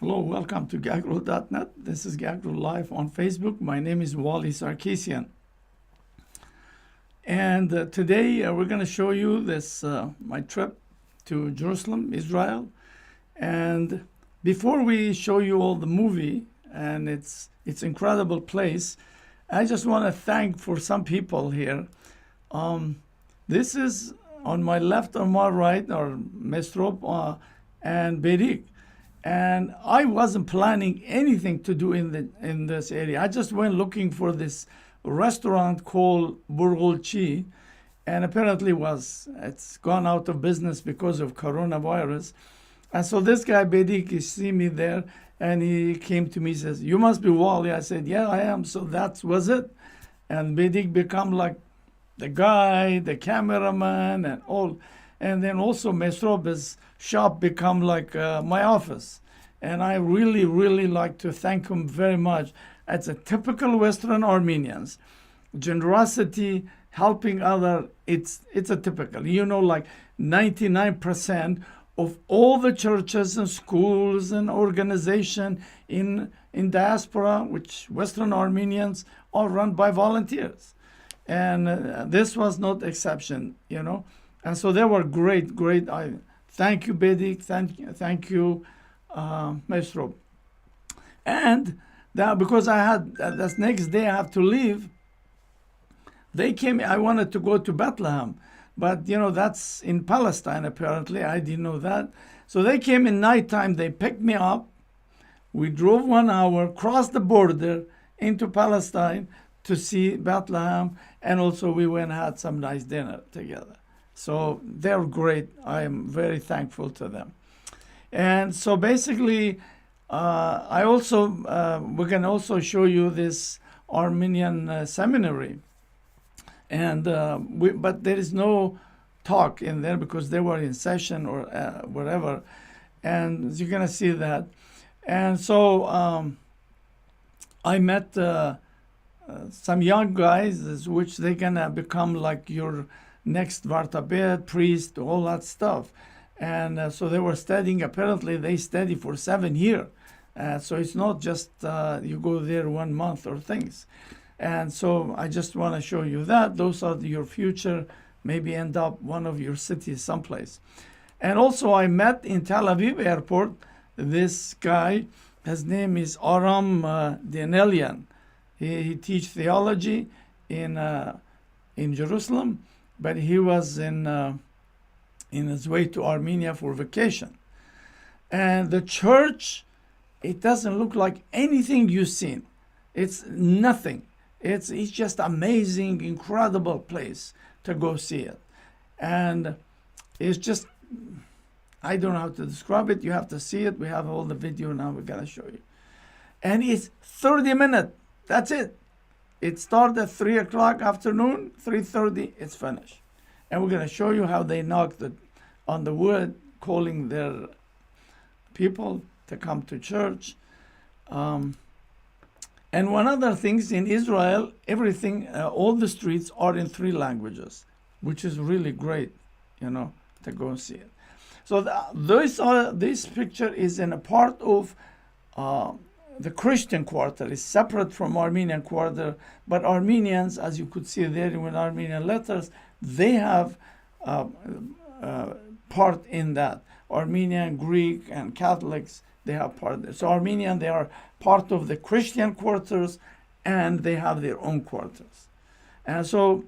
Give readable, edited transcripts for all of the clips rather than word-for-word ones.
Hello, welcome to Gagro.net. This is Gagro Live on Facebook. My name is Wally Sarkisian. And today we're going to show you this my trip to Jerusalem, Israel. And before we show you all the movie and its incredible place, I just want to thank for some people here. This is on my left or my right, or Mesrop and Berik. And I wasn't planning anything to do in this area. I just went looking for this restaurant called Burgulchi, and apparently it's gone out of business because of coronavirus. And so this guy Bedik, he see me there, and he came to me, says, "You must be Wally." I said, "Yeah, I am." So that was it. And Bedik become like the guy, the cameraman, and all. And then also Mesrob's shop become like my office. And I really, really like to thank him very much. It's a typical Western Armenians. Generosity, helping other, it's a typical. Like 99% of all the churches and schools and organization in diaspora, which Western Armenians, are run by volunteers. And this was not exception, And so they were great. Thank you, Bedik. Thank you, Mesro. And that because I had this next day I have to leave. They came. I wanted to go to Bethlehem, but that's in Palestine. Apparently, I didn't know that. So they came in nighttime. They picked me up. We drove 1 hour, crossed the border into Palestine to see Bethlehem, and also we went and had some nice dinner together. So they're great. I am very thankful to them. And so basically, I also we can also show you this Armenian seminary, and but there is no talk in there because they were in session or whatever, and you're gonna see that. And so I met some young guys, which they're gonna become like your next Vartabed, priest, all that stuff. And so they were studying. Apparently, they study for 7 years. So it's not just you go there 1 month or things. And so I just want to show you that. Those are your future, maybe end up one of your cities someplace. And also I met in Tel Aviv airport this guy. His name is Aram Denelian. He teach theology in Jerusalem, but he was in his way to Armenia for vacation. And the church, it doesn't look like anything you've seen. It's nothing. It's just amazing, incredible place to go see it. And it's just, I don't know how to describe it. You have to see it. We have all the video now. We're going to show you. And it's 30 minutes. That's it. It started at 3 o'clock afternoon, 3:30, it's finished. And we're going to show you how they knocked on the wood, calling their people to come to church. And one other thing, in Israel, everything, all the streets are in 3 languages, which is really great, to go and see it. So this picture is in a part of the Christian quarter. Is separate from Armenian Quarter, but Armenians, as you could see there in Armenian letters, they have part in that. Armenian, Greek, and Catholics, they have part there. So Armenian, they are part of the Christian quarters, and they have their own quarters. And so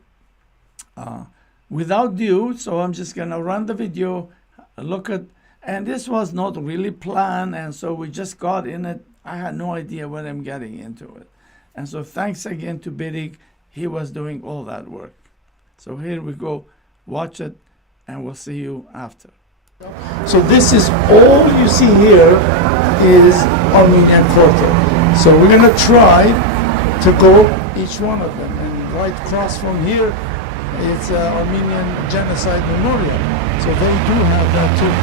without due, so I'm just going to run the video, look at, and this was not really planned, and so we just got in it. I had no idea what I'm getting into it. And so thanks again to Bedik. He was doing all that work. So here we go. Watch it, and we'll see you after. So this is all you see here is Armenian Quarter. So we're going to try to go each one of them. And right across from here is Armenian Genocide Memorial. So they do have that too.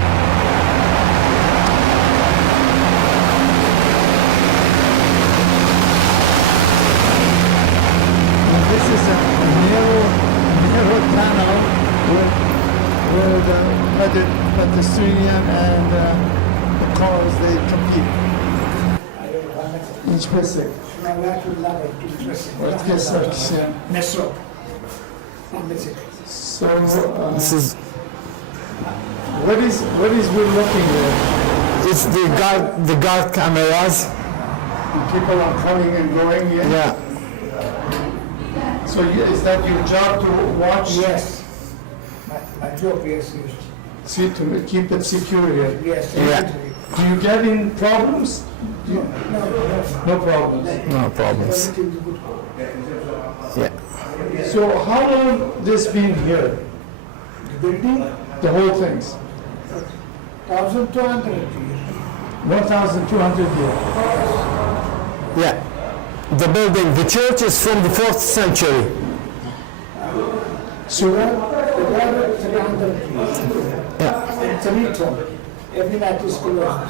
This is a narrow tunnel where the pedestrian and the cars, they compete. hiçbirisi. Mesro. So, This is what is we're looking at? it's the guard cameras. People are coming and going in. Yeah. So is that your job to watch? Yes. My job, yes. See, to keep it secure here. Yes. Yeah. Do you get in problems? No problems. No problems. Yeah. So how long this been here? The building, The whole things? 1,200 years. 1,200 years. Yeah. The building, the church is from the 4th century. So The other 300 years. Yeah. And 3 tomb. Every night is closed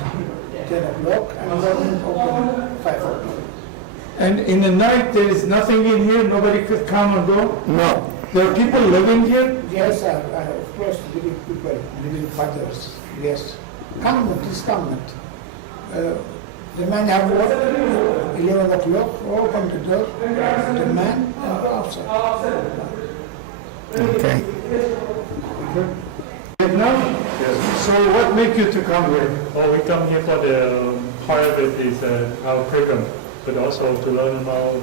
10 o'clock and morning open 5 o'clock. and in the night there is nothing in here, nobody could come and go? No. There are people living here? Yes, of course, living people, living fathers, yes. Convent is convent. The man have work, 11 o'clock, open the door, the man and go outside. Okay. Vietnam? Yes. So what make you to come here? Oh, we come here for the part of it is our program, but also to learn about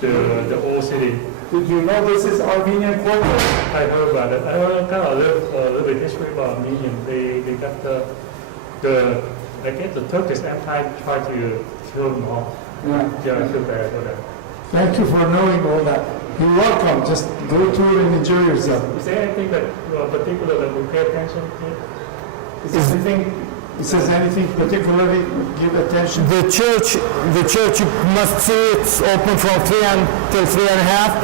the old city. Did you know this is Armenian Quarter? I heard about it. I heard kind of a little bit history about Armenian. They got the I guess the Turkish Empire tried to kill them off. Yeah. Yeah, I feel bad for that. Thank you for knowing all that. You're welcome. Just go through and enjoy yourself. Is there anything that particular that we pay attention to? Is there anything particularly give attention? The church you must see it's open from 3 until 3:30.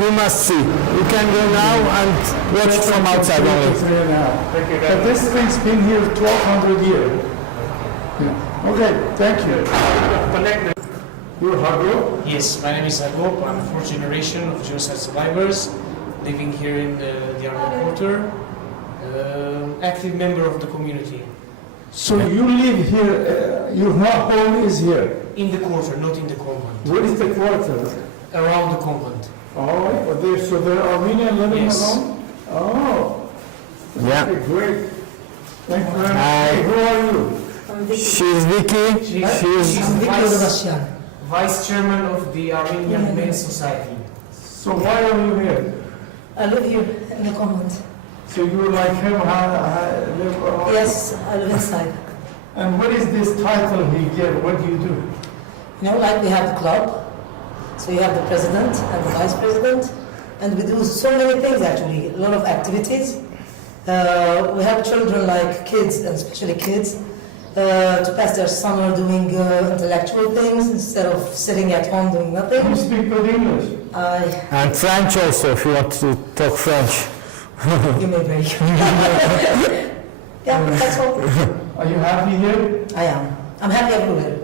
We must see. You can go now and watch it from outside only. Thank you But guys. this thing's been here 1,200 years. Yeah. Okay, thank you. Connect. You're Hagro? Yes, my name is Agop. I'm fourth generation of genocide survivors, living here in the Armenian Quarter, active member of the community. So you live here, your home is here. In the quarter, not in the convent. Where is the quarter? Around the convent. Oh, so there are Armenian living Yes. alone? Oh, Yeah. okay, great. Thank you very much. Hi. Hey, who are you? She's Vicky. She's Vice chairman of the Armenian Men's Society. So why are you here? I live here in the convent. So you like him, live around? Yes, I live inside. And what is this title he gave? What do you do? You know, like we have the club, so you have the president and the vice president, and we do so many things actually, a lot of activities. We have children like kids, and especially kids, to pass their summer doing intellectual things instead of sitting at home doing You nothing. speak good English. and French also if you want to talk French. Give me a break. Yeah, that's all. Are you happy here? I am. I'm happy everywhere.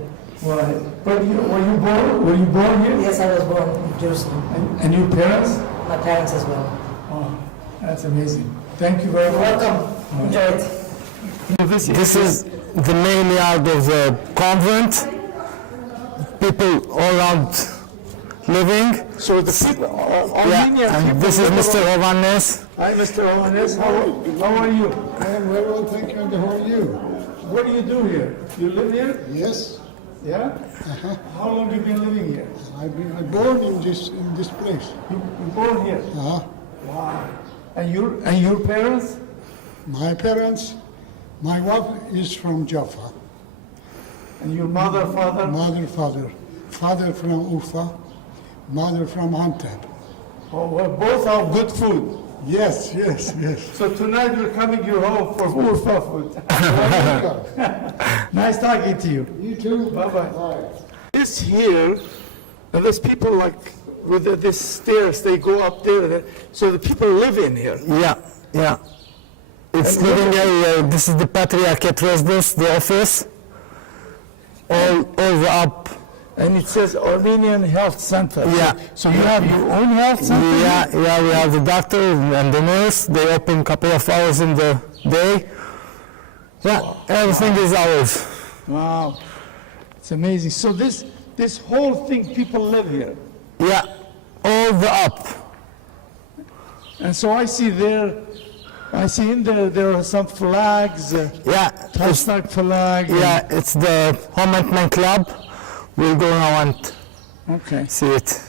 Why? But were you born here? Yes, I was born in Jerusalem. And your parents? My parents as well. Oh, that's amazing. Thank you very You're much. welcome. Enjoy it. This is the main yard of the convent. People all around living. So the people, Armenian Yeah, and people this is live Mr. around- Hovannes. Hi, Mr. Ohanes. How are you? I am very well, thank you, and how are you? What do you do here? You live here? Yes, Yeah? How long have you been living here? I've been born in this place. You were born here? Uh-huh. Wow. And your parents? My parents, my wife is from Jaffa, And your mother, father? father from Ufa, mother from Antep. Oh, well, both are good food. Yes. So tonight we're coming to your home for Urfa food. Nice talking to you. You too. Bye-bye. This here, and there's people like with this stairs, they go up there, so the people live in here. Yeah. It's living area. This is the Patriarchate residence, the office. All the up. And it says Armenian Health Center. Yeah. So you have your own health center? Yeah, we have the doctor and the nurse. They open a couple of hours in the day. Yeah, everything is ours. Wow. It's amazing. So this whole thing, people live here. Yeah, all the up. And so I see in there are some flags, Yeah, it's, Monastic flag. yeah, it's the Armenian Club. We'll go now and Okay. see it.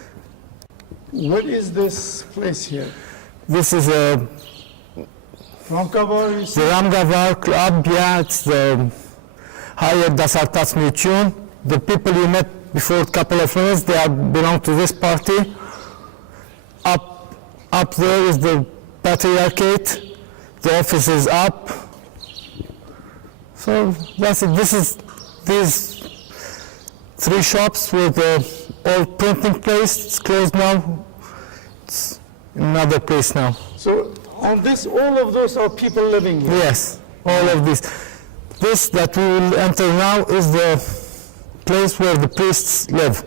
What is this place here? This is a Ramkavar, you the see? Ramgavar Club. Yeah, it's the higher Dasartas Michun. The people you met before a couple of minutes, they belong to this party. Up there is the patriarchate. The office is up. So that's it. This is these 3 shops with the old printing place. It's closed now. It's another place now. So on this, all of those are people living here. Yes, all of this. This that we will enter now is the place where the priests live.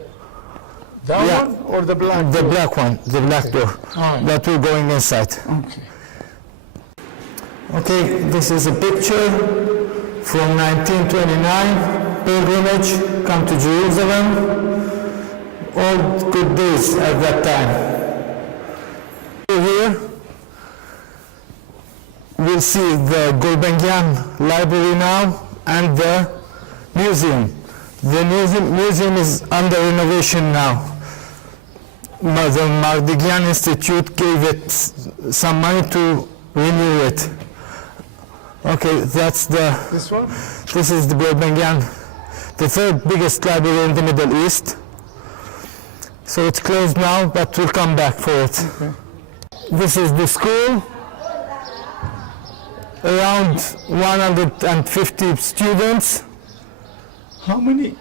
That Yeah. one or the black? The door? black one, the black door. Alright. That we're going inside. Okay. Okay, this is a picture from 1929, pilgrimage, come to Jerusalem. All good days at that time. Here, we'll see the Gulbenkian Library now and the museum. The museum is under renovation now. The Mardigyan Institute gave it some money to renew it. Okay, that's This one? this is the Gulbenkian, the 3rd biggest library in the Middle East. So it's closed now, but we'll come back for it. Okay. This is the school. Around 150 students. How many?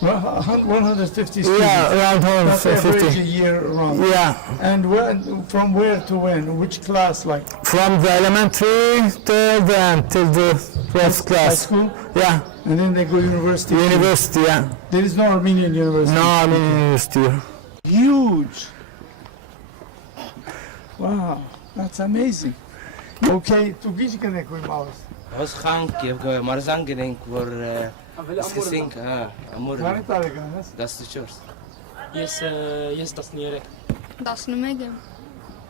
150 students. Yeah, around That's average a 150. year around. Yeah, And from where to when? Which class? Like from the elementary till the 12th high class. school? Yeah, And then they go university? university, yeah. There is no Armenian university? No, I mean university. Huge. Wow, that's amazing. Okay, to which can I go mouse? Os khank եւ մարզան գնենք որ սկսենք ամուր Քանի տարեկան ես? 14 Ես 13 11 եմ։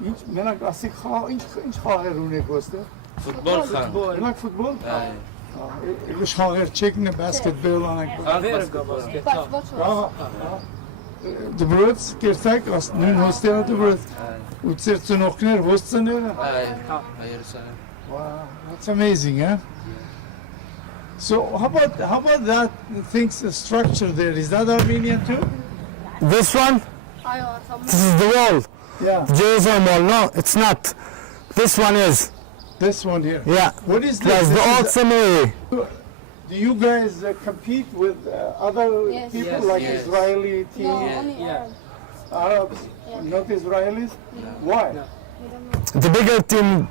Ինչ մենակ ասի ինչ խաղեր ունեք ոստեղ? ֆուտբոլ խան Մենակ ֆուտբոլ? այ Ինչ խաղեր չեկն է բասկետբոլ անեք։ Avere ga basket. Դբրոց կերտակ նույն հոստերը դբրոց։ Ու ծեր ծնողքներ հոստները։ այ Wow, that's amazing, huh? So how about that thing's structure there? Is that Armenian too? This one, Այո, արտամ։ this is the wall. Yeah, Jerusalem wall. No, it's not. This one is. this one here. Yeah. What is this? That's the This old is- seminary. Do you guys compete with other Yes. people Yes, like yes. Israeli team, No, only Yeah. Arabs, not Israelis? Why? We don't know. The bigger team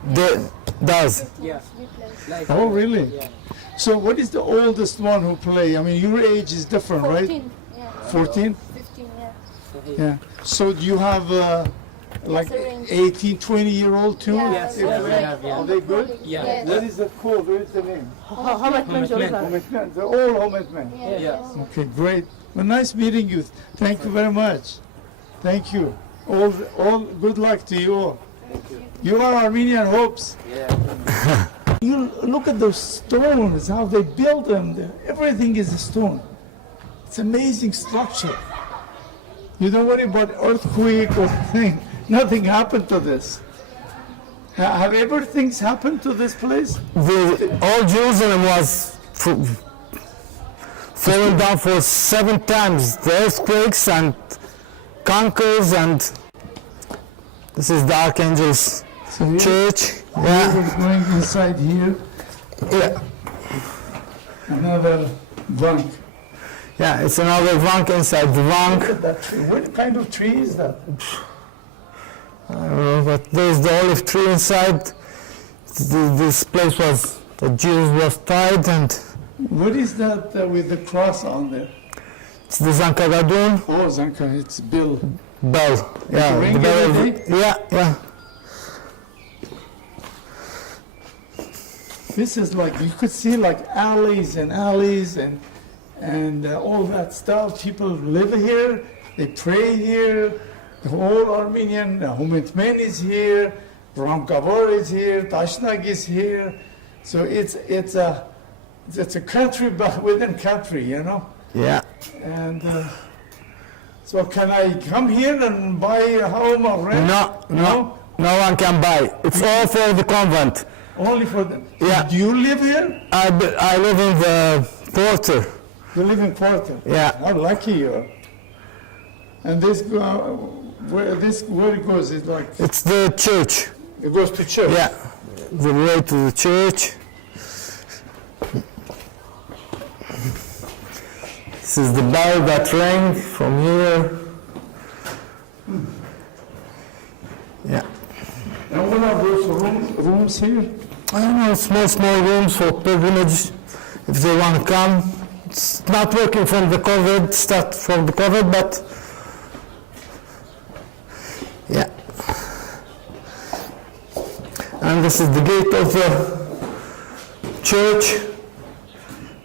does. Yeah. We play. Like Oh, really? Yeah. So what is the oldest one who play? I mean, your age is different, right? 14. Yeah. 14? 15, yeah. Yeah. So do you have like It's a range. 18, 20-year-old too? Yeah, Yes, they yeah, we play. have, yeah. Are they good? Yeah. Yes. What is it called? What is the name? Hometmen. Hometmen. They're all Hometmen. Yes, Yeah. yes. Okay, great. Well, nice meeting you. Thank you very much. Thank you. All good luck to you all. You are Armenian hopes. yeah You look at those stones, how they build them. Everything is a stone. It's amazing structure. You don't worry about earthquake or thing. Nothing happened to this. Have ever things happened to this place? All Jerusalem was fallen down for 7 times. The earthquakes and conquers, and this is the Archangel's So here, church. we're Yeah, going inside here. yeah, Another bank. yeah. It's another bank inside the bank. Look at that tree. What kind of tree is that? I don't know, but there's the olive tree inside. This place the Jesus was tied, and What is that with the cross on there? it's the Zankagadun Oh, Zanka, it's Bill. bell. Yeah, ring the bell. every day? Yeah. This is like, you could see like alleys and and all that stuff. People live here, they pray here. The whole Armenian Humentmen is here, Ramkavar is here, Tashnag is here. So it's a country within country, you know. Yeah. And so can I come here and buy a home or rent? No one can buy. It's all for the convent. Only for them. Yeah. Do you live here? I live in the Quarter. You live in Quarter. Yeah. How lucky you are. And this where it goes is like It's the church. it goes to church. Yeah. The way to the church. This is the bell that rang from here. Yeah. And what are those rooms here? I don't know, small rooms for pilgrimage if they want to come. It's not working from the COVID, start from the COVID, but yeah. And this is the gate of the church,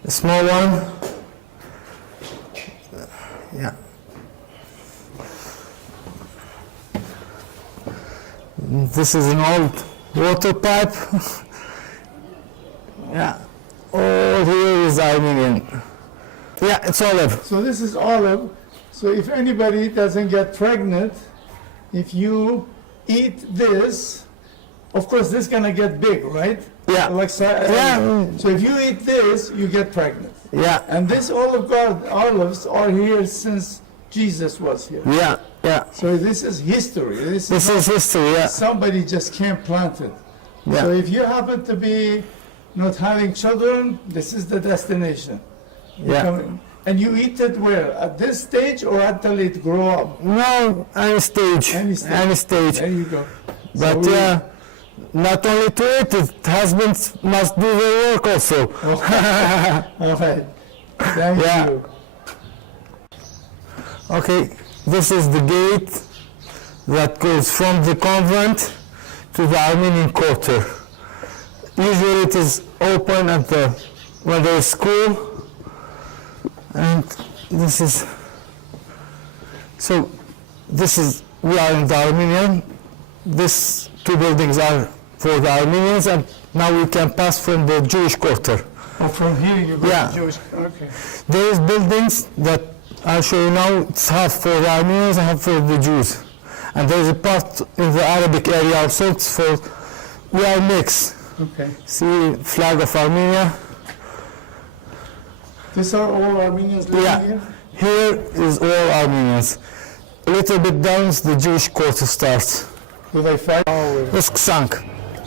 a small one. Yeah. This is an old water pipe. Yeah. All here is Armenian. Yeah, it's olive. So this is olive. So if anybody doesn't get pregnant, if you eat this, of course this is gonna get big, right? Yeah. Like Yeah. So if you eat this, you get pregnant. Yeah. And this olives are here since Jesus was here. Yeah. Yeah. So this is history. This This is is history. Yeah. somebody just can't plant it. Yeah. So if you happen to be not having children, this is the destination. You Yeah. come- And you eat it where? At this stage or until it grow up? No, any stage. Any stage. Any stage. There you go. But So we- yeah, not only to eat it, husbands must do their work also. All right. Thank Yeah. you. Okay, this is the gate that goes from the convent to the Armenian Quarter. Usually it is open at when there is school, and this is, we are in the Armenian. These two buildings are for the Armenians, and now we can pass from the Jewish Quarter. Oh, from here you go Yeah. to Jewish. Okay. There is buildings that I'll show you now, it's half for the Armenians and half for the Jews. And there is a part in the Arabic area also, it's for, we are mixed. Okay. See, flag of Armenia. These are all Armenians living Yeah. here? Here is all Armenians. A little bit down, the Jewish Quarter starts. Do they fight? It's Ksank.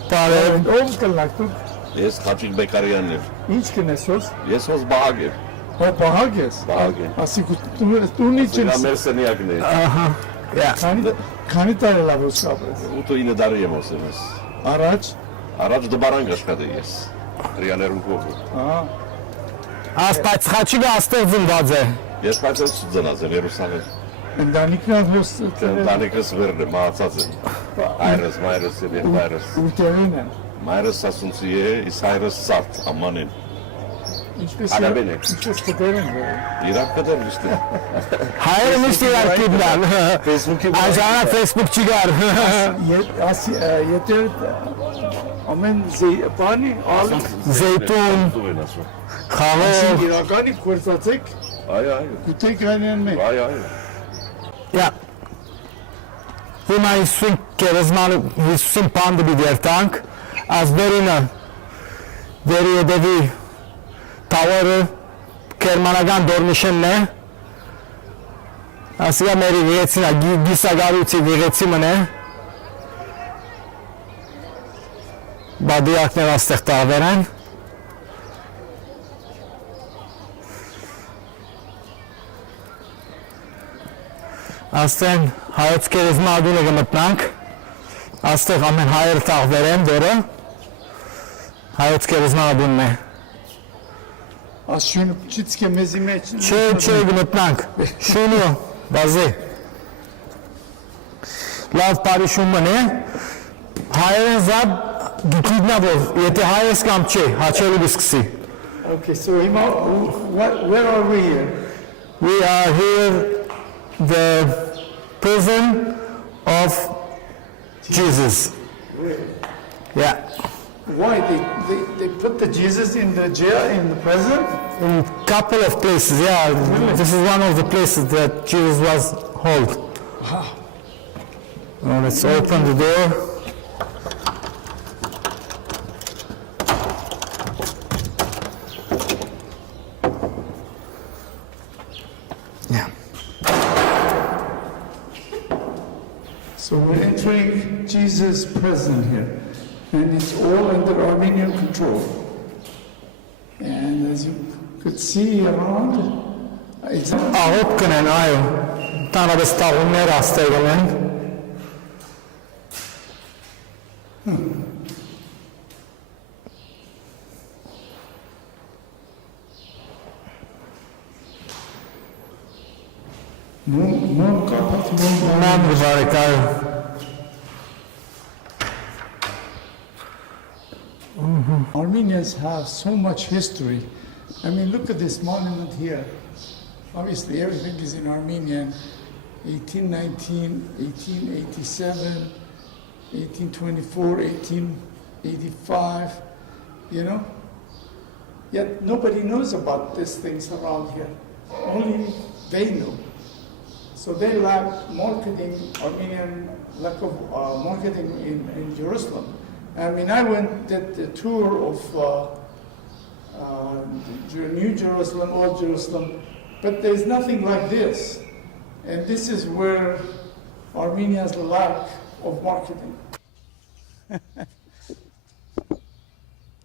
Pare, Ով կլակ դու Ես Խաչիկ Բեկարյանն եմ։ ինչ կնես ոս։ Ես հոս Բահագ եմ։ Հա բահագ ես։ Բահագ եմ։ Ասի տունի Դա չես։ մեր սենյակն է։ yeah. Քանի տարի լավ ես ապրես։ 8-9 տարի եմ ասեմ ես։ Առաջ։ Առաջ դբարանք աշխատեի ես։ Հрьяներուն կողմ։ Ահա։ Ասպայց խաչիկը աստեղ զնված է։ Ես բայց ծնած եմ Երուսաղեմ։ Ընտանիքն ահլոս Ընտանիքս վերն է, մահացած եմ։ Հայրս, մայրս եւ եղբայրս։ ուտերին են։ Մայրս ասունցի է, իսկ հայրս սարտ ամանին։ Ինչպես Արաբեն է։ ինչպես կդերեն։ Իրաք կդեմ ճիշտ է։ Հայերը միշտ իրար կիբնան։ Facebook-ի Այժանա Facebook չգար։ Ասի եթե ամեն բանի ալու Զեյթուն, դու են ասում։ խաղող։ իրականի կորցածեք Այո, այո։ գուտեք այնեն մեկ։ Այո, այո։ Yeah. Հիմա Հիսուսին պանդը բիդեր տանք, ազ բերինը, դերի եդևի տավարը կերմանական դորմիշենն է, ասիգա մերի վիղեցինա, գիսագարույցի վիղեցի մն է, բադիակներ աստեղ տավեր են, Աստեն հայոց կերեզմադունը գմտնանք, աստեղ ամեն հայերը տաղվեր են դերը, հայոց կերեզմադունն է։ Աս շունը չիցք է մեզի մեջ։ Չէ գմտնանք, շունը, բազի։ Լավ բարի շումն է, հայերեն զատ գիտիդնա որ, եթե հայես կամ չէ, հաչելու բիսկսի։ Okay, so where are we here? We are here, the prison of Jesus. Yeah. Why? They put the Jesus in the jail, in the prison? In a couple of places, yeah. This is one of the places that Jesus was held. Wow. Now let's open the door. Yeah. So we're entering Jesus' prison here, and it's all under Armenian control. And as you could see around, it's Աղոտ կնեն, այո, տանավես տաղումներ աստեղել են։ Ման վարեք, այո։ Armenians have so much history. I mean, look at this monument here. Obviously, everything is in Armenian. 1819, 1887, 1824, 1885, you know? Yet nobody knows about these things around here. Only they know. So they lack marketing, Armenian lack of marketing in Jerusalem. I mean, I did the tour of New Jerusalem, Old Jerusalem, but there's nothing like this. And this is where Armenians lack of marketing.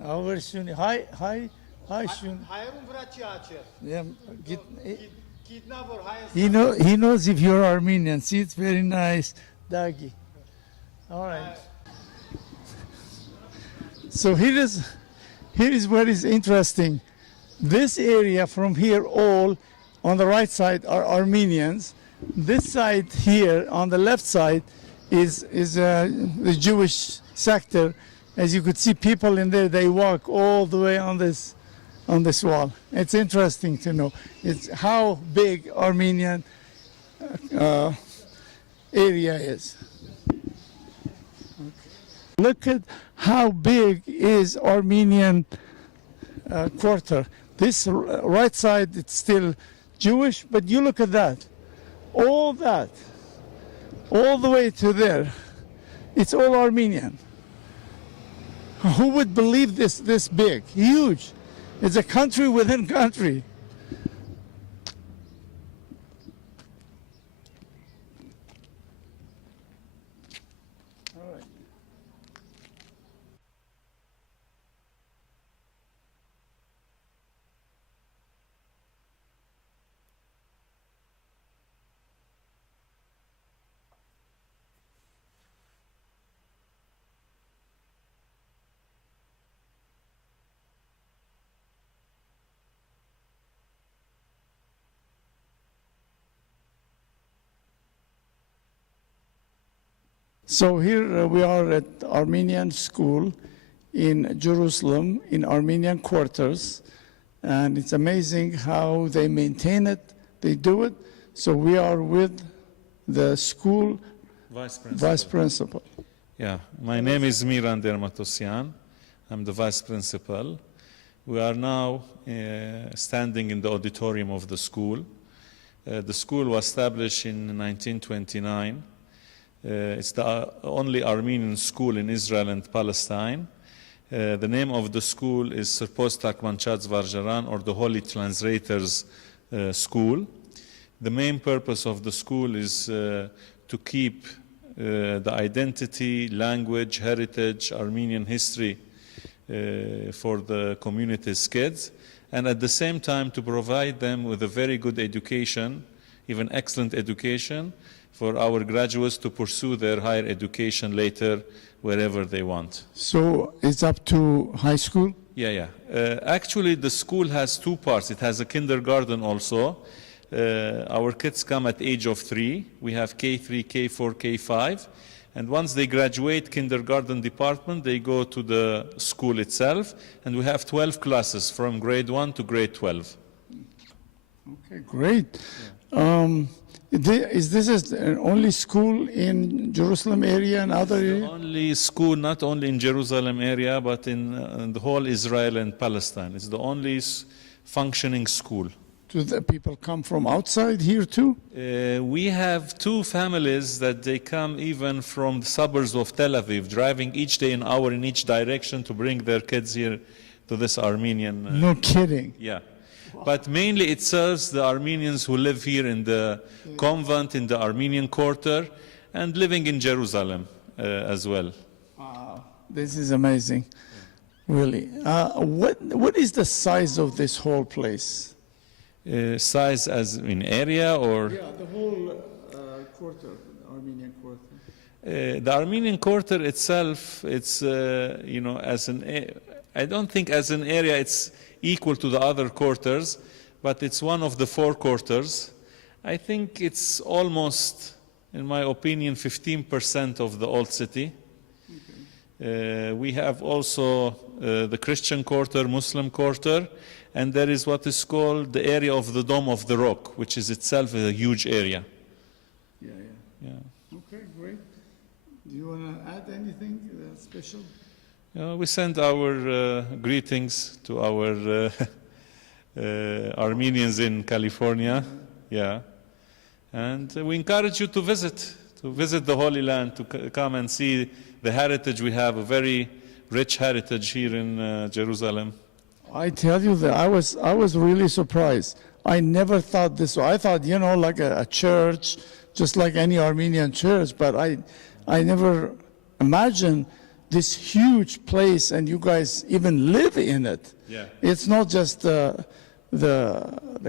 Hi, Shun. Yeah, he knows if you're Armenian. See, it's very nice, Dagi. All right. So here is what is interesting. This area from here, all on the right side are Armenians. This side here on the left side is the Jewish sector. As you could see, people in there, they walk all the way on this wall. It's interesting to know. It's how big Armenian area is. Look at how big is Armenian Quarter. This right side, it's still Jewish, but you look at that. All that, all the way to there, it's all Armenian. Who would believe this big? Huge. It's a country within country. All right. So here we are at Armenian school in Jerusalem, in Armenian Quarters, and it's amazing how they maintain it, they do it. So we are with the school vice principal. Yeah, my name is Miran Dermatosyan. I'm the vice principal. We are now standing in the auditorium of the school. The school was established in 1929. It's the only Armenian school in Israel and Palestine. The name of the school is Sirpos Takmanchats Varjaran, or the Holy Translators School. The main purpose of the school is to keep the identity, language, heritage, Armenian history for the community's kids, and at the same time to provide them with a very good education, even excellent education, for our graduates to pursue their higher education later wherever they want. So it's up to high school? Yeah. Actually, the school has two parts. It has a kindergarten also. Our kids come at age of 3. We have K3, K4, K5. And once they graduate kindergarten department, they go to the school itself, and we have 12 classes from grade 1 to grade 12. Okay, great. Is this the only school in Jerusalem area and other The areas? only school, not only in Jerusalem area, but in the whole Israel and Palestine. It's the only functioning school. Do the people come from outside here too? We have two families that they come even from the suburbs of Tel Aviv, driving each day an hour in each direction to bring their kids here to this Armenian. No kidding. Yeah. But mainly it serves the Armenians who live here in the convent, in the Armenian Quarter, and living in Jerusalem as well. Wow, this is amazing, really. What is the size of this whole place? Size as in area or? Yeah, the whole quarter, Armenian Quarter. The Armenian Quarter itself, it's, I don't think as an area it's equal to the other quarters, but it's one of the 4 quarters. I think it's almost, in my opinion, 15% of the old city. Okay. We have also the Christian quarter, Muslim quarter, and there is what is called the area of the Dome of the Rock, which is itself a huge area. Yeah. Okay, great. Do you want to add anything special? We send our greetings to our Armenians in California. Yeah. And we encourage you to visit the Holy Land, to come and see the heritage we have, a very rich heritage here in Jerusalem. I tell you that I was really surprised. I never thought this. I thought, like a church, just like any Armenian church, but I never imagined this huge place, and you guys even live in it. Yeah. It's not just the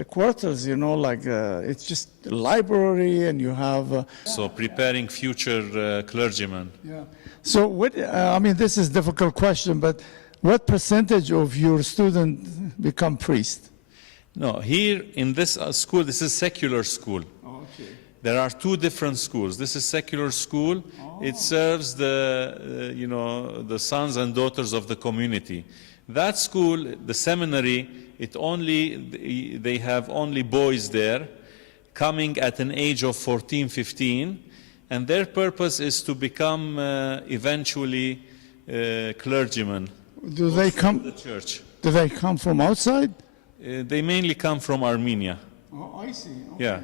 quarters, it's just a library, and you have. So preparing future clergymen. Yeah. So what? This is a difficult question, but what percentage of your students become priests? No, here in this school, this is secular school. Oh, okay. There are 2 different schools. This is secular school. Oh. It serves the, the sons and daughters of the community. That school, the seminary, they have only boys there, coming at an age of 14, 15, and their purpose is to become eventually clergymen. Do they come? The church. Do they come from outside? They mainly come from Armenia. Oh, I see. Okay. Yeah.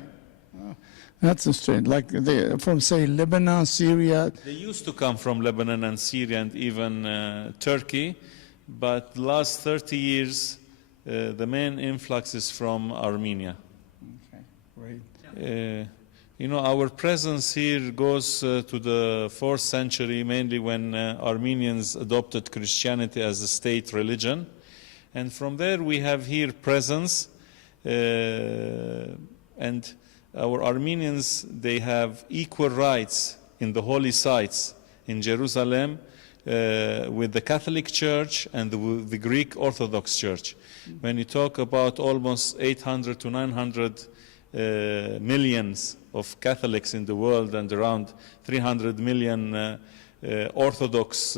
That's strange. Like from, say, Lebanon, Syria. They used to come from Lebanon and Syria and even Turkey, but the last 30 years, the main influx is from Armenia. Okay, great. Our presence here goes to the 4th century, mainly when Armenians adopted Christianity as a state religion. And from there we have here presence, and our Armenians, they have equal rights in the holy sites in Jerusalem with the Catholic Church and the Greek Orthodox Church. When you talk about almost 800 to 900 millions of Catholics in the world and around 300 million Orthodox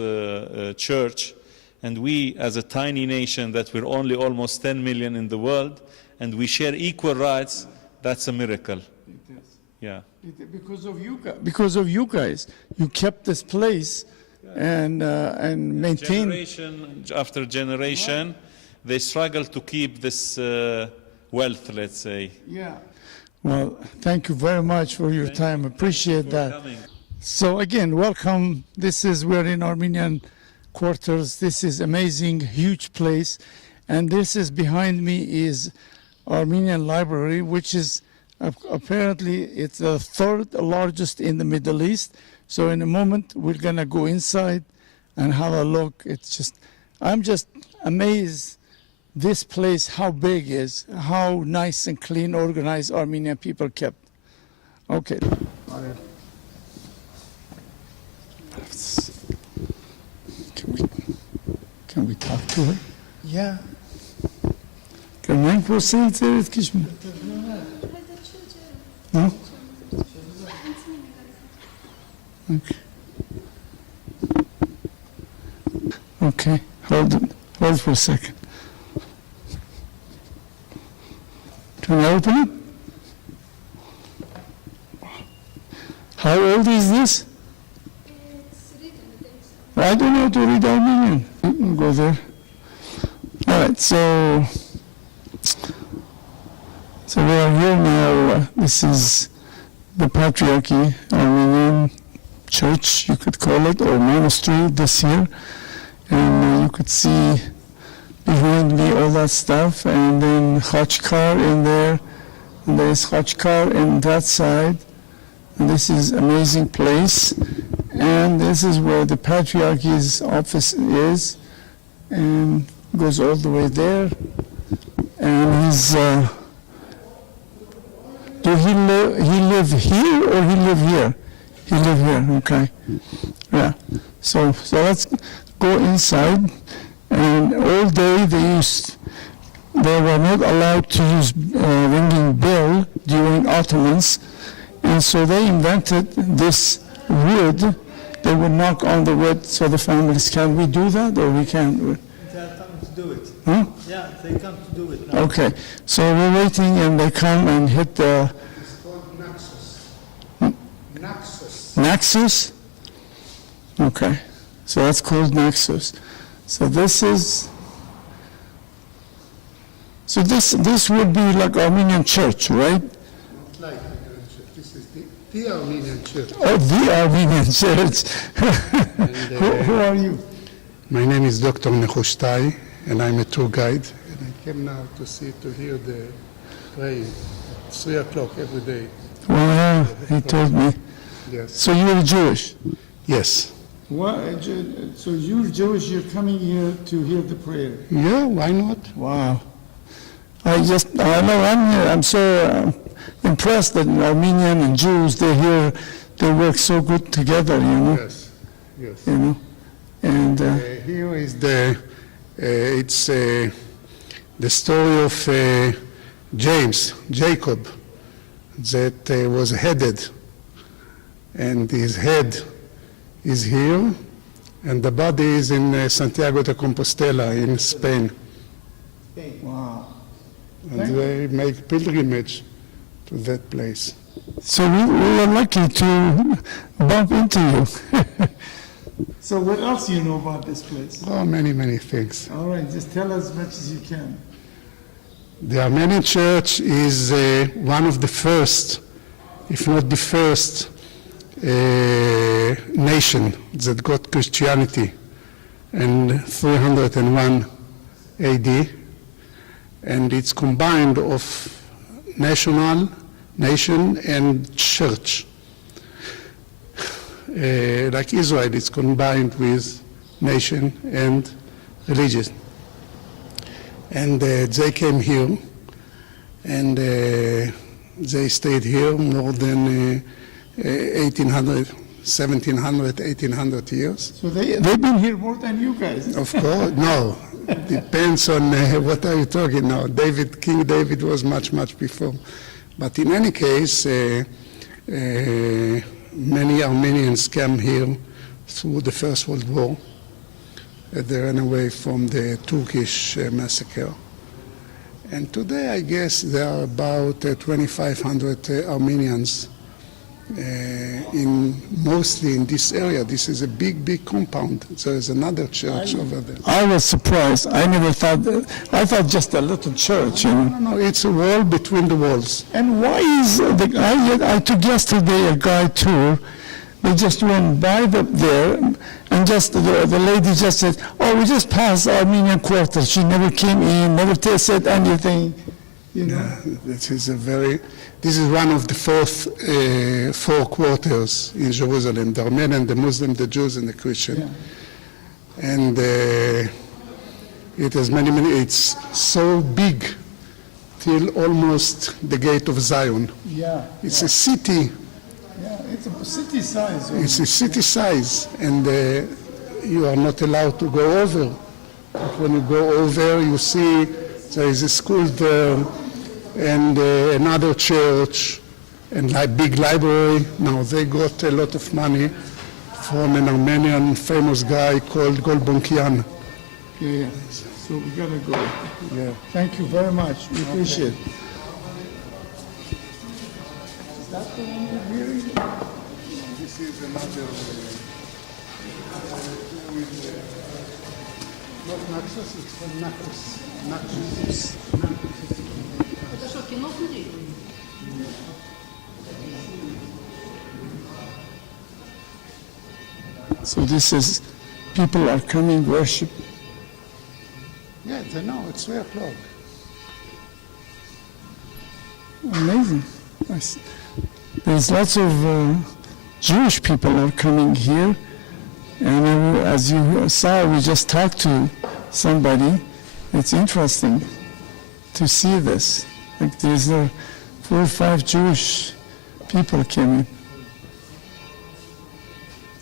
Church, and we as a tiny nation that we're only almost 10 million in the world, and we share equal rights, that's a miracle. It is. Yeah. Because of you guys, you kept this place and maintained. Generation after generation, they struggle to keep this wealth, let's say. Yeah. Well, thank you very much for your time. Appreciate that. Coming. So again, welcome. We're in Armenian Quarters. This is amazing, huge place. And this is behind me is Armenian Library, which is apparently it's the 3rd largest in the Middle East. So in a moment, we're gonna go inside and have a look. I'm just amazed this place, how big it is, how nice and clean, organized Armenian people kept. Okay. Can we talk to her? Yeah. Can proceed? No? Okay. Okay, hold for a second. Can I open it? How old is this? It's written, I think so. I don't know how to read Armenian. We'll go there. All right, so we are here now. This is the Patriarchy, Armenian church, you could call it, or monastery this year. And you could see behind me all that stuff, and then Khachkar in there, and there's Khachkar in that side. And this is amazing place, and this is where the Patriarchy's office is, and goes all the way there. And he's, do he live here or he live here? He live here, okay. Yeah, so let's go inside, and all day they were not allowed to use ringing bell during Ottomans, and so they invented this wood. They would knock on the wood so the families, can we do that or we can't? They are coming to do it. Huh? Yeah, they come to do it now. Okay, so we're waiting and they come and hit the... It's called Naxos. Naxos. Naxos? Okay, so that's called Naxos. So this is... So this would be like Armenian church, right? Not like Armenian church. This is the Armenian church. Oh, the Armenian church. And, who are you? My name is Dr. Nehushtai, and I'm a tour guide. And I came now to hear the praying at 3 o'clock every day. Wow, he told me. Yes. So you're Jewish? Yes. So you're Jewish, you're coming here to hear the prayer? Yeah, why not? Wow. I know I'm so impressed that Armenian and Jews, they work so good together, you know? Yes, yes. You know? And here is it's the story of Jacob, that was headed, and his head is here, and the body is in Santiago de Compostela in Spain. wow. And they make pilgrimage to that place. So we are lucky to bump into you. So what else do you know about this place? Oh, many, many things. All right, just tell us as much as you can. The Armenian Church is one of the first, if not the first, nation that got Christianity in 301 AD, and it's combined of nation and church. Like Israel, it's combined with nation and religion. And they came here, and they stayed here more than 1700, 1800 years. So they've been here more than you guys. Of course, no. Depends on what are you talking now. King David was much before. But in any case, many Armenians came here through the First World War. They ran away from the Turkish massacre. And today, I guess, there are about 2,500 Armenians mostly in this area. This is a big compound. There is another church over there. I was surprised. I never thought that. I thought just a little church. You know? No, it's a wall between the walls. And why is I took yesterday a guide tour. They just went by there, and just the lady just said, "Oh, we just passed Armenian Quarter." She never came in, never said anything. You know. Yeah, this is one of the four quarters in Jerusalem: the Armenian, the Muslim, the Jews, and the Christian. Yeah. And it has many. It's so big, till almost the gate of Zion. Yeah. It's a city. Yeah, it's a city size. It's a city size, and you are not allowed to go over. But when you go over, you see there is a school there, and another church, and like big library. Now they got a lot of money from an Armenian famous guy called Golbonkian. Yeah. So we gotta go. Yeah. Thank you very much. We appreciate it. Is that the one we're hearing? This is another. Not Naxos, it's from Naxos. Naxos. So this is, people are coming worship. Yeah, they know, it's 3 o'clock. Amazing. There's lots of Jewish people are coming here. And as you saw, we just talked to somebody. It's interesting to see this. Like there's 4 or 5 Jewish people came in.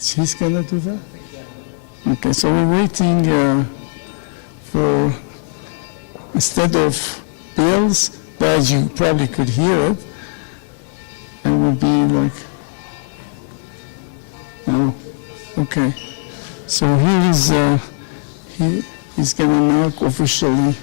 He's gonna do that? Okay, so we're waiting for, instead of bells, as you probably could hear it, it would be like, oh, okay. So here is, he's gonna knock officially.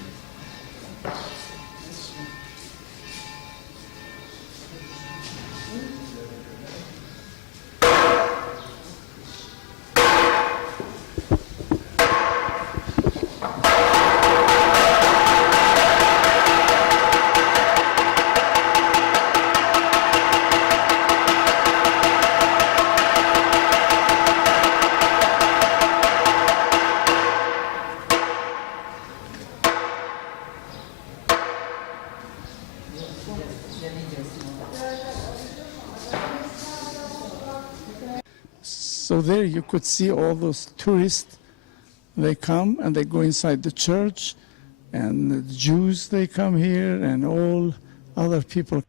So there you could see all those tourists. They come and they go inside the church, and the Jews, they come here, and all other people.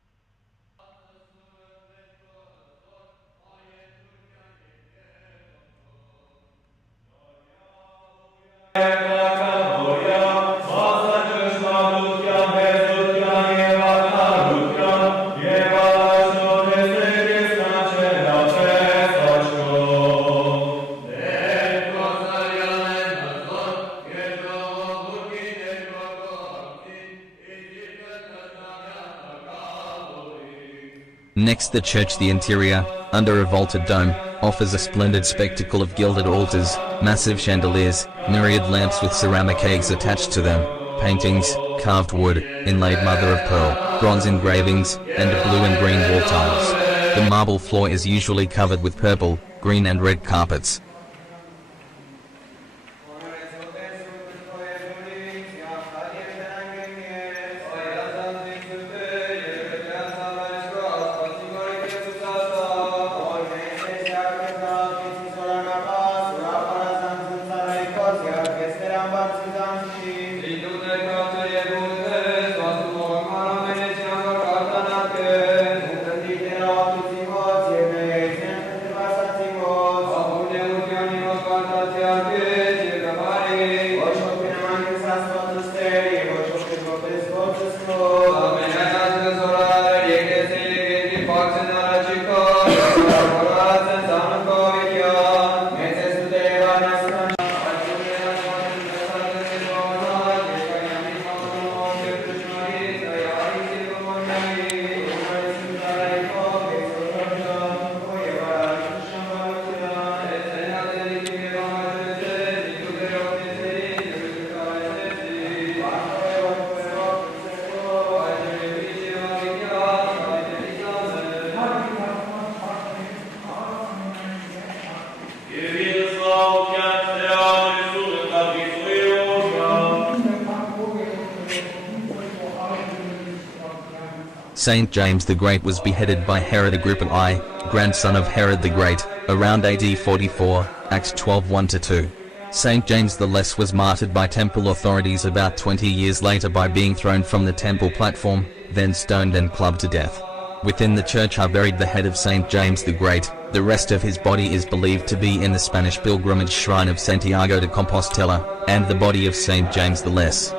Next the church, the interior, under a vaulted dome, offers a splendid spectacle of gilded altars, massive chandeliers, myriad lamps with ceramic eggs attached to them, paintings, carved wood, inlaid mother of pearl, bronze engravings, and blue and green wall tiles. The marble floor is usually covered with purple, green and red carpets. Saint James the Great was beheaded by Herod Agrippa I, grandson of Herod the Great, around AD 44, Acts 12:1-2. Saint James the Less was martyred by temple authorities about 20 years later by being thrown from the temple platform, then stoned and clubbed to death. Within the church are buried the head of Saint James the Great. The rest of his body is believed to be in the Spanish pilgrimage shrine of Santiago de Compostela, and the body of Saint James the Less.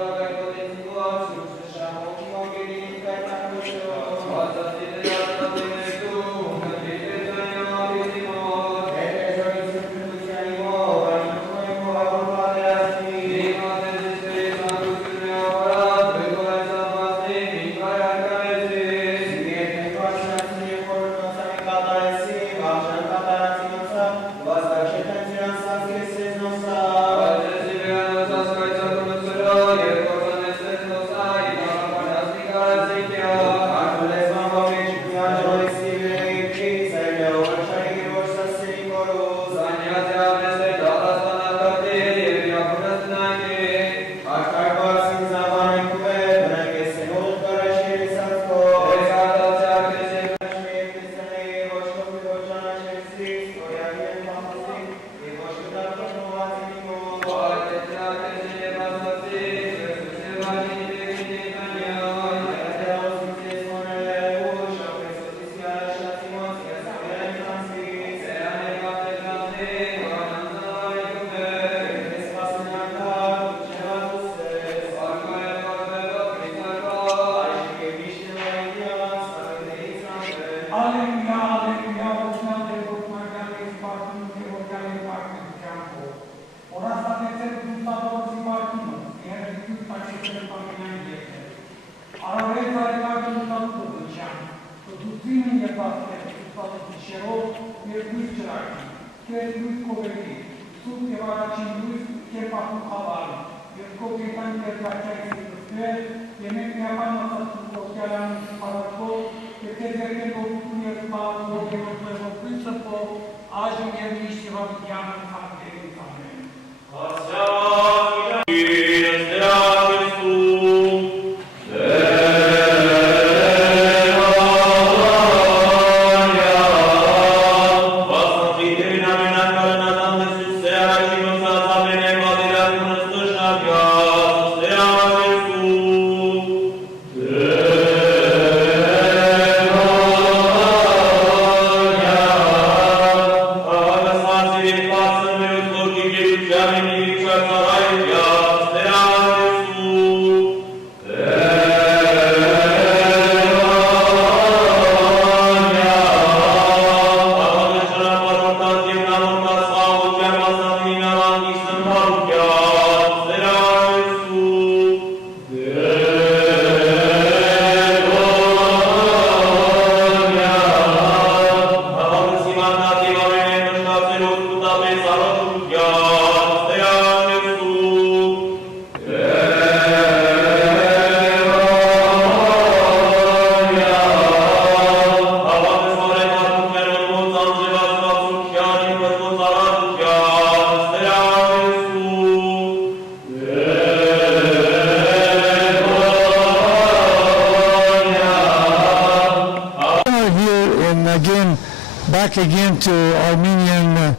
Back again to Armenian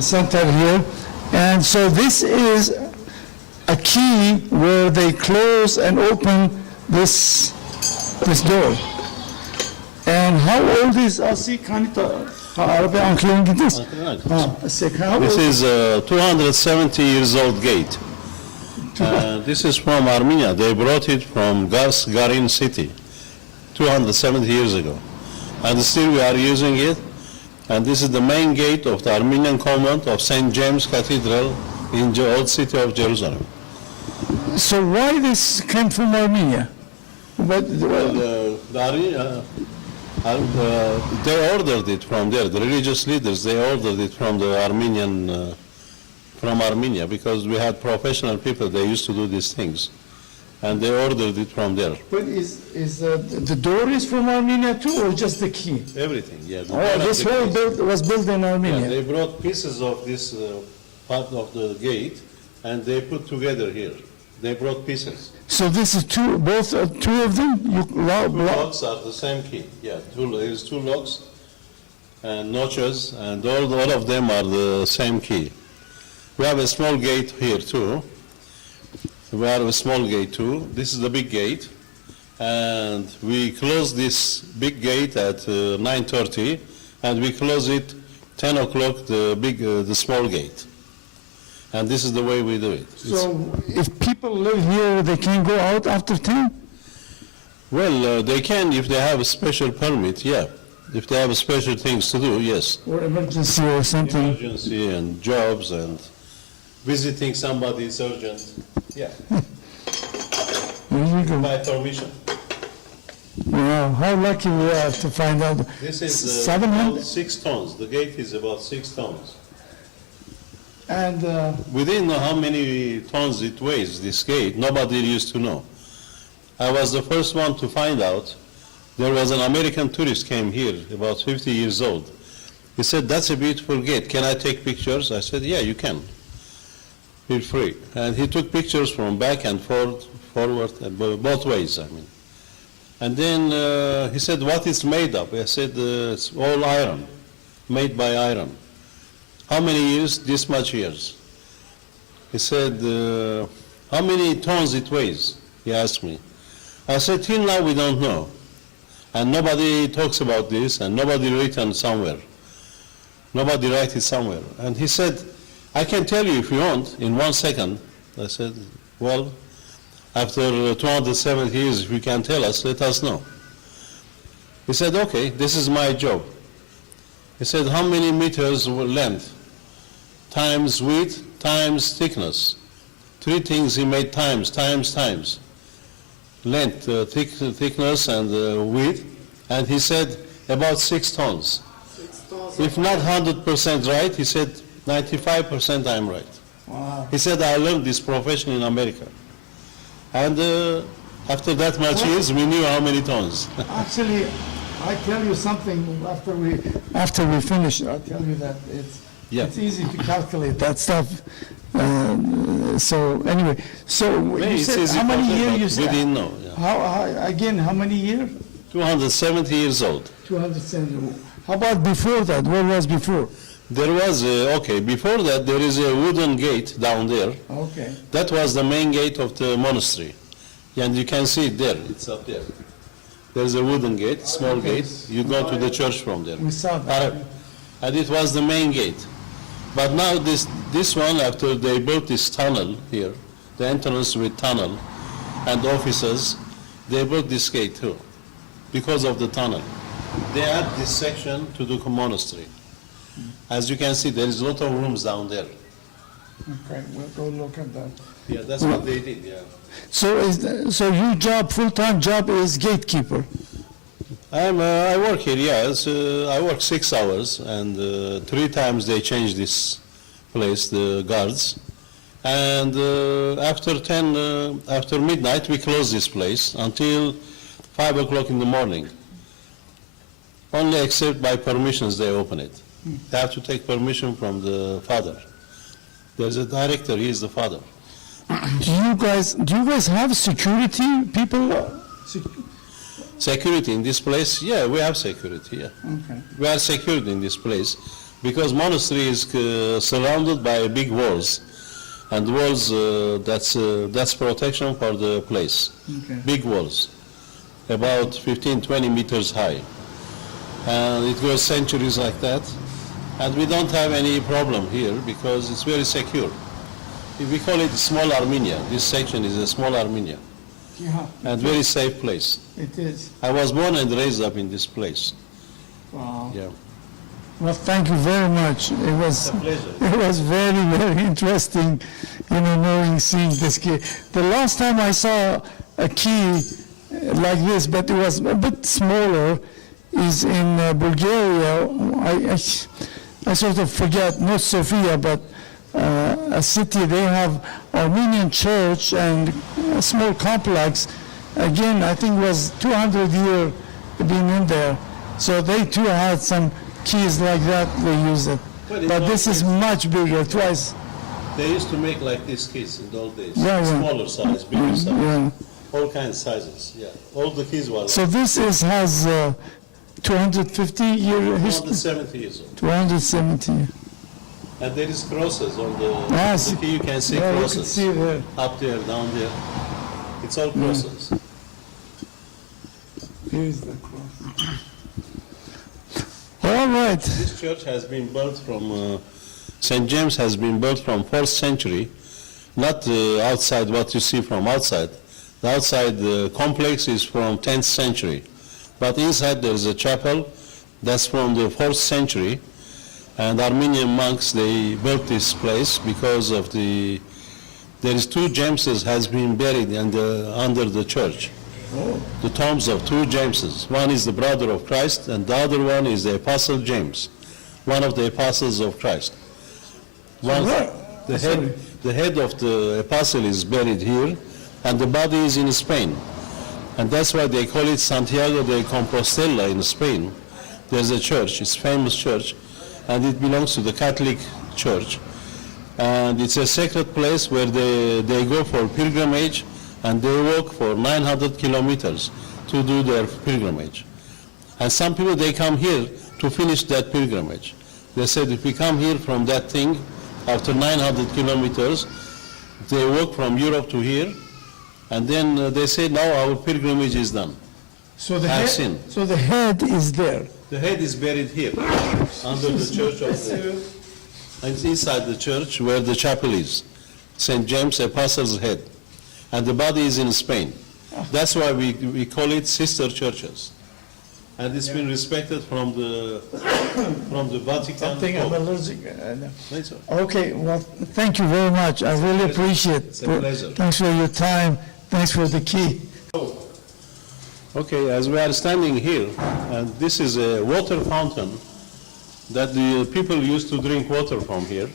Center here, and so this is a key where they close and open this door. And how old is Asi Kanita? This is a 270 years old gate. This is from Armenia. They brought it from Garin city 270 years ago. And still we are using it. And this is the main gate of the Armenian Convent of St. James Cathedral in the old city of Jerusalem. So why this came from Armenia? They ordered it from there. The religious leaders, they ordered it from the Armenian, from Armenia, because we had professional people. They used to do these things, and they ordered it from there. But is the door is from Armenia too, or just the key? Everything, yeah. This whole was built in Armenia. Yeah, they brought pieces of this part of the gate, and they put together here. They brought pieces. So this is two of them? Two locks are the same key. Yeah, there's two locks and notches, and all of them are the same key. We have a small gate here too. We have a small gate too. This is the big gate, and we close this big gate at 9:30, and we close it 10 o'clock. The small gate. And this is the way we do it. So if people live here, they can go out after 10? Well, they can if they have a special permit, yeah. If they have special things to do, yes. Or emergency or something. Emergency and jobs and visiting somebody is urgent, yeah. There you go. By permission. Wow, how lucky we are to find out. This is 700? 6 tons. The gate is about 6 tons. And we didn't know how many tons it weighs, this gate. Nobody used to know. I was the first one to find out. There was an American tourist came here, about 50 years old. He said, "That's a beautiful gate. Can I take pictures?" I said, "Yeah, you can. Feel free." And he took pictures from back and forward, both ways, I mean. And then he said, "What is made of?" I said, "It's all iron, made by iron." "How many years?" "This much years." He said, "How many tons it weighs?" He asked me. I said, "Till now we don't know. And nobody talks about this, and nobody written somewhere. Nobody write it somewhere." And he said, "I can tell you if you want, in 1 second." I said, "Well, after 270 years, if you can tell us, let us know." He said, "Okay, this is my job." He said, "How many meters length? Times width, times thickness." 3 things he made times. length, thickness and width, and he said about 6 tons. If not 100% right, he said 95% I'm right. Wow. He said, I learned this profession in America. And after that much years, we knew how many tons. Actually, I tell you something after we finish. I'll tell you that it's easy to calculate that stuff. So anyway, you said how many years you said? We didn't know. Yeah. How many years? 270 years old. 270. How about before that? What was before? There was, before that there is a wooden gate down there. Okay. That was the main gate of the monastery. And you can see it there, it's up there. There's a wooden gate, small gate. You go to the church from there. We saw that. And it was the main gate. But now this one, after they built this tunnel here, the entrance with tunnel and offices, they built this gate too, because of the tunnel. They add this section to the monastery. As you can see, there is a lot of rooms down there. Okay, we'll go look at that. Yeah, that's what they did, yeah. So your job, full-time job is gatekeeper? I work here, yes. I work 6 hours, and 3 times they change this place, the guards. And after midnight, we close this place until 5 o'clock in the morning. Only except by permissions they open it. They have to take permission from the father. There's a director, he is the father. Do you guys have security people? Security in this place? Yeah, we have security, yeah. Okay. We are secured in this place because monastery is surrounded by big walls. And walls, that's protection for the place. Okay. Big walls, about 15, 20 meters high. And it goes centuries like that. And we don't have any problem here because it's very secure. We call it small Armenia. This section is a small Armenia. Yeah. And very safe place. It is. I was born and raised up in this place. Wow. Yeah. Well, thank you very much. It was a pleasure. It was very, very interesting, seeing this key. The last time I saw a key like this, but it was a bit smaller, is in Bulgaria. I sort of forget, not Sofia, but a city. They have Armenian church and a small complex. Again, I think it was 200 years being in there. So they too had some keys like that, they use it. But this is much bigger, twice. They used to make like these keys in those days. Yeah, yeah. Smaller size, bigger size. Yeah. All kinds of sizes, yeah. All the keys were So this has 250 year history? 270 years old. 270. And there is crosses on the key. You can see yeah, crosses. You can see there. Up there, down there. It's all crosses. Here is the cross. All right. This church has been built from, St. James has been built from 4th century, not outside what you see from outside. The outside complex is from 10th century. But inside there is a chapel that's from the 4th century. And Armenian monks, they built this place because of there is 2 Jameses has been buried under the church. Oh. The tombs of 2 Jameses. One is the brother of Christ, and the other one is the Apostle James, one of the apostles of Christ. The head of the apostle is buried here, and the body is in Spain. And that's why they call it Santiago de Compostela in Spain. There's a church, it's a famous church, and it belongs to the Catholic Church. And it's a sacred place where they go for pilgrimage, and they walk for 900 kilometers to do their pilgrimage. And some people, they come here to finish that pilgrimage. They said, if we come here from that thing, after 900 kilometers, they walk from Europe to here, and then they say, now our pilgrimage is done. So the head is there. The head is buried here, under the church and it's inside the church where the chapel is, St. James Apostle's head. And the body is in Spain. That's why we call it sister churches. And it's been respected from the Vatican. Something I'm allergic. That's Okay, well, thank you very much. I really appreciate it. It's a pleasure. Thanks for your time. Thanks for the key. Okay, as we are standing here, and this is a water fountain that the people used to drink water from here,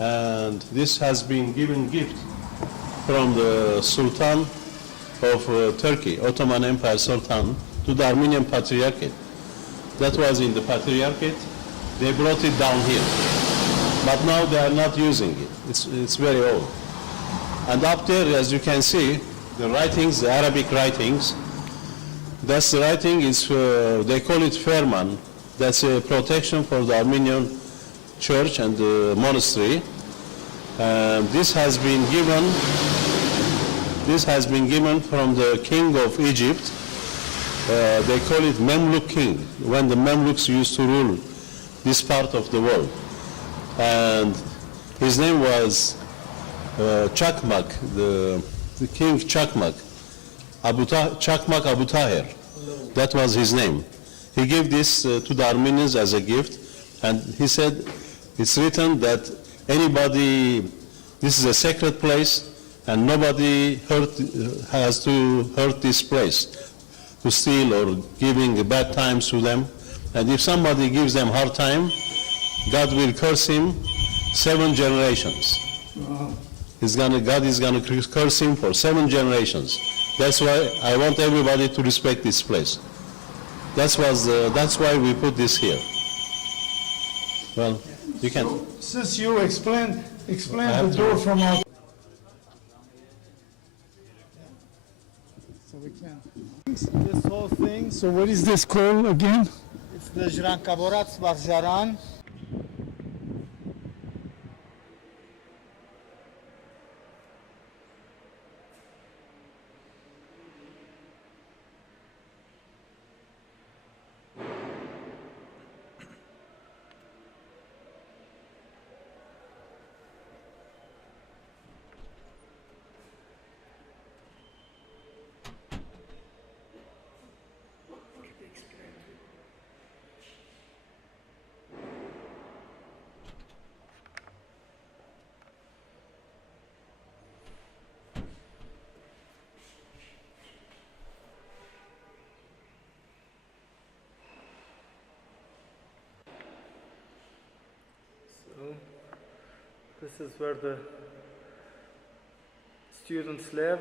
and this has been given gift from the Sultan of Turkey, Ottoman Empire Sultan, to the Armenian Patriarchate. That was in the Patriarchate. They brought it down here, but now they are not using it. It's very old. And up there, as you can see, the writings, the Arabic writings, that's the writing is, they call it Ferman. That's a protection for the Armenian church and the monastery. This has been given from the king of Egypt. They call it Memluk king, when the Memluks used to rule this part of the world. And his name was Chakmak, the king Chakmak, Chakmak Abu Tahir. That was his name. He gave this to the Armenians as a gift, and he said, it's written that anybody, this is a sacred place, and nobody has to hurt this place, to steal or giving bad times to them. And if somebody gives them hard time, God will curse him 7 generations. Wow. God is going to curse him for 7 generations. That's why I want everybody to respect this place. That's why we put this here. Well, you can. Since you explain the door from out. So we can. This whole thing, So what is this called again? it's the Jrankaborat Barjaran. This is where the students live.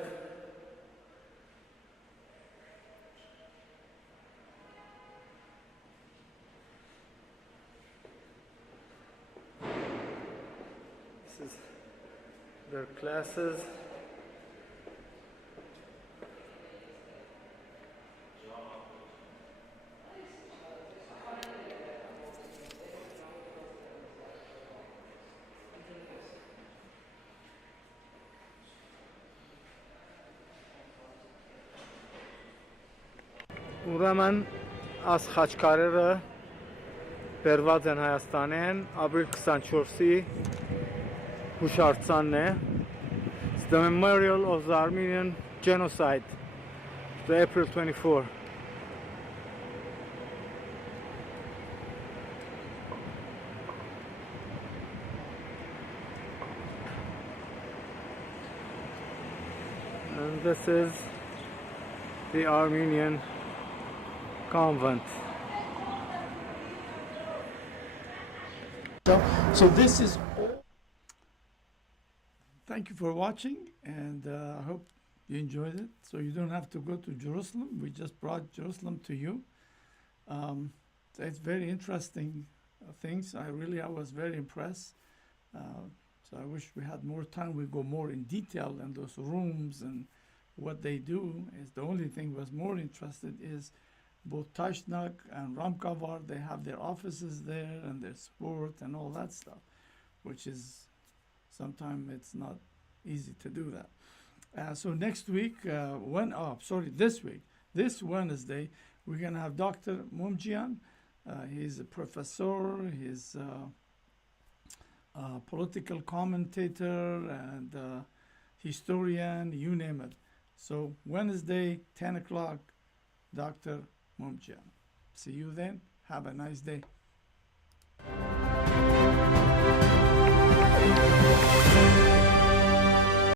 This is their classes. Ուրեմն աս խաչքարերը բերված են Հայաստանեն, ապրիլ 24-ի հուշարձանն է. It's the memorial of the Armenian genocide, the April 24. And this is the Armenian Convent. So this is all. Thank you for watching, and I hope you enjoyed it. So you don't have to go to Jerusalem. We just brought Jerusalem to you. So it's very interesting things. I was very impressed. So I wish we had more time. We go more in detail in those rooms and what they do. Is the only thing was more interested is both Tashnak and Ramkavar, they have their offices there and their support and all that stuff, which is sometimes it's not easy to do that. So next week, this Wednesday, we're going to have Dr. Momjian. He's a professor, he's a political commentator and historian, you name it. So Wednesday, 10 o'clock, Dr. Momjian. See you then. Have a nice day.